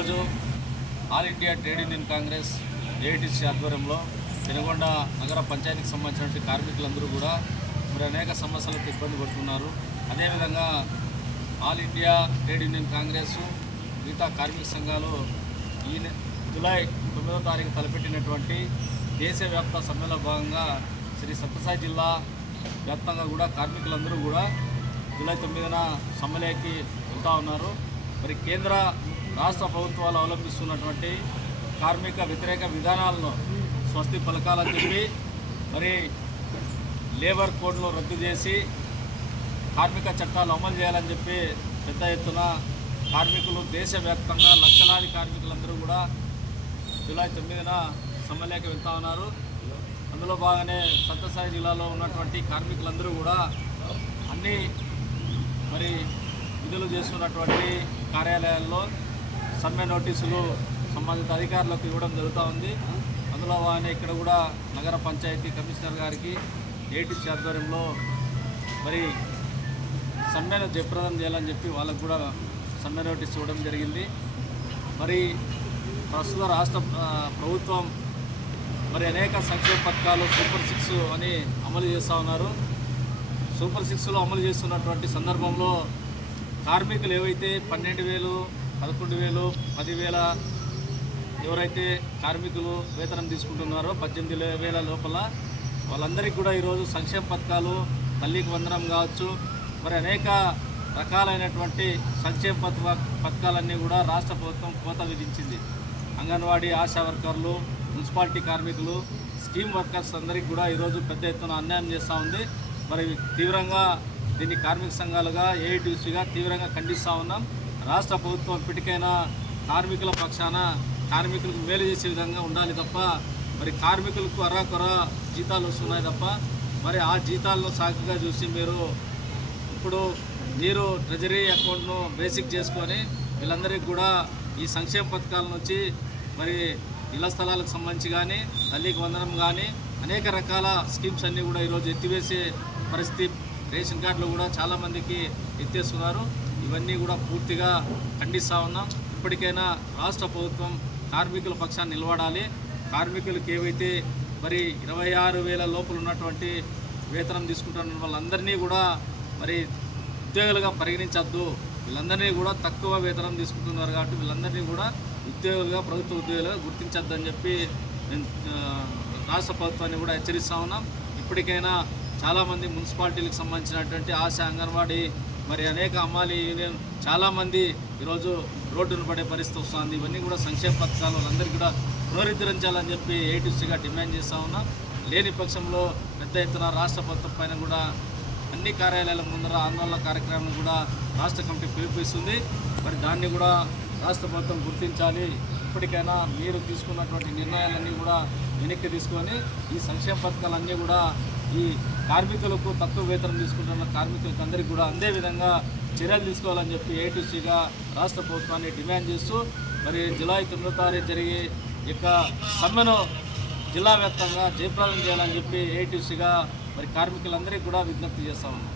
ఈరోజు all India trade union Congress AITC ఆధ్వర్యంలో పెనుగొండ నగర పంచాయతీకి సంబంధించిన కార్మికులందరూ కూడా మరి అనేక సమస్యలతో ఇబ్బంది పడుతున్నారు. అదేవిధంగా all India trade union Congress మిగతా కార్మిక సంఘాలు ఈ జూలై 9వ తారీఖు తలపెట్టినటువంటి దేశవ్యాప్త సమ్మెలో భాగంగా శ్రీ సత్యసాయి జిల్లా వ్యాప్తంగా కూడా కార్మికులందరూ కూడా జూలై 9న సమ్మెలోకి వెళ్తూ ఉన్నారు. మరి కేంద్ర రాష్ట్ర ప్రభుత్వాలు అవలంబిస్తున్నటువంటి కార్మిక వ్యతిరేక విధానాలను స్వస్తి పలకాలని చెప్పి మరి లేబర్ కోడ్ను రద్దు చేసి కార్మిక చట్టాలు అమలు చేయాలని చెప్పి పెద్ద ఎత్తున కార్మికులు దేశవ్యాప్తంగా లక్షలాది కార్మికులందరూ కూడా జూలై 9న సమ్మెలోకి వెళ్తూ ఉన్నారు. అందులో భాగంగానే సత్యసాయి జిల్లాలో ఉన్నటువంటి కార్మికులందరూ కూడా అన్ని మరి విధులు చేస్తున్నటువంటి కార్యాలయాల్లో సమ్మె నోటీసులు సంబంధిత అధికారులకు ఇవ్వడం జరుగుతూ ఉంది. అందులో భాగంగానే ఇక్కడ కూడా నగర పంచాయతీ కమిషనర్ గారికి ఏఐటీసీ ఆధ్వర్యంలో మరి సమ్మెను జయప్రదం చేయాలని చెప్పి వాళ్ళకు కూడా సమ్మె నోటీస్ ఇవ్వడం జరిగింది. మరి ప్రస్తుత రాష్ట్ర ప్రభుత్వం మరి అనేక సంక్షేమ పథకాలు సూపర్ 6 అని అమలు చేస్తూ ఉన్నారు. సూపర్ 6లో అమలు చేస్తున్నటువంటి సందర్భంలో కార్మికులు ఏవైతే 12,000, 11,000, 10,000 ఎవరైతే కార్మికులు వేతనం తీసుకుంటున్నారో 18,000 లోపల వాళ్ళందరికీ కూడా ఈరోజు సంక్షేమ పథకాలు, తల్లికి వందనం కావచ్చు, మరి అనేక రకాలైనటువంటి సంక్షేమ పథకాలన్నీ కూడా రాష్ట్ర ప్రభుత్వం కోత విధించింది. అంగన్వాడీ ఆశా వర్కర్లు, మున్సిపాలిటీ కార్మికులు, స్కీమ్ వర్కర్స్ అందరికీ కూడా ఈరోజు పెద్ద ఎత్తున అన్యాయం చేస్తూ ఉంది. మరి తీవ్రంగా దీన్ని కార్మిక సంఘాలుగా ఏఐటీసీగా తీవ్రంగా ఖండిస్తూ ఉన్నాం. రాష్ట్ర ప్రభుత్వం ఇప్పటికైనా కార్మికుల పక్షాన కార్మికులకు మేలు చేసే విధంగా ఉండాలి తప్ప మరి కార్మికులకు అరాకొర జీతాలు వస్తున్నాయి తప్ప మరి ఆ జీతాలను సాకుగా చూసి మీరు ట్రెజరీ అకౌంట్ను బేసిక్ చేసుకొని వీళ్ళందరికీ కూడా ఈ సంక్షేమ పథకాల నుంచి మరి ఇళ్ల స్థలాలకు సంబంధించి కానీ, తల్లికి వందనం కానీ అనేక రకాల స్కీమ్స్ అన్నీ కూడా ఈరోజు ఎత్తివేసే పరిస్థితి. రేషన్ కార్డులు కూడా చాలామందికి ఎత్తేస్తున్నారు. ఇవన్నీ కూడా పూర్తిగా ఖండిస్తూ ఉన్నాం. ఇప్పటికైనా రాష్ట్ర ప్రభుత్వం కార్మికుల పక్షాన్ని నిలబడాలి. కార్మికులకు ఏవైతే మరి 26,000 లోపల ఉన్నటువంటి వేతనం తీసుకుంటున్న వాళ్ళందరినీ కూడా మరి ఉద్యోగులుగా పరిగణించద్దు. వీళ్ళందరినీ కూడా తక్కువ వేతనం తీసుకుంటున్నారు కాబట్టి వీళ్ళందరినీ కూడా ఉద్యోగులుగా, ప్రభుత్వ ఉద్యోగులుగా గుర్తించద్దు అని చెప్పి నేను రాష్ట్ర ప్రభుత్వాన్ని కూడా హెచ్చరిస్తూ ఉన్నాం. ఇప్పటికైనా చాలామంది మున్సిపాలిటీలకు సంబంధించినటువంటి ఆశా, అంగన్వాడీ, మరి అనేక అమ్మాలి యూనియన్ చాలామంది ఈరోజు రోడ్డును పడే పరిస్థితి వస్తుంది. ఇవన్నీ కూడా సంక్షేమ పథకాలు వాళ్ళందరికీ కూడా పునరుద్ధరించాలని చెప్పి ఏఐటీసీగా డిమాండ్ చేస్తూ ఉన్నాం. లేని పక్షంలో పెద్ద ఎత్తున రాష్ట్ర ప్రభుత్వం పైన కూడా అన్ని కార్యాలయాల ముందర ఆందోళన కార్యక్రమం కూడా రాష్ట్ర కమిటీ పిలుపునిస్తుంది. మరి దాన్ని కూడా రాష్ట్ర ప్రభుత్వం గుర్తించాలి. ఇప్పటికైనా మీరు తీసుకున్నటువంటి నిర్ణయాలన్నీ కూడా వెనక్కి తీసుకొని ఈ సంక్షేమ పథకాలన్నీ కూడా ఈ కార్మికులకు తక్కువ వేతనం తీసుకుంటున్న కార్మికులకు అందరికీ కూడా అందే విధంగా చర్యలు తీసుకోవాలని చెప్పి ఏఐటీసీగా రాష్ట్ర ప్రభుత్వాన్ని డిమాండ్ చేస్తూ మరి జూలై 9వ తారీఖు జరిగే యొక్క సమ్మెను జిల్లా వ్యాప్తంగా జయప్రదం చేయాలని చెప్పి ఏఐటీసీగా మరి కార్మికులందరికీ కూడా విజ్ఞప్తి చేస్తా ఉన్నాం.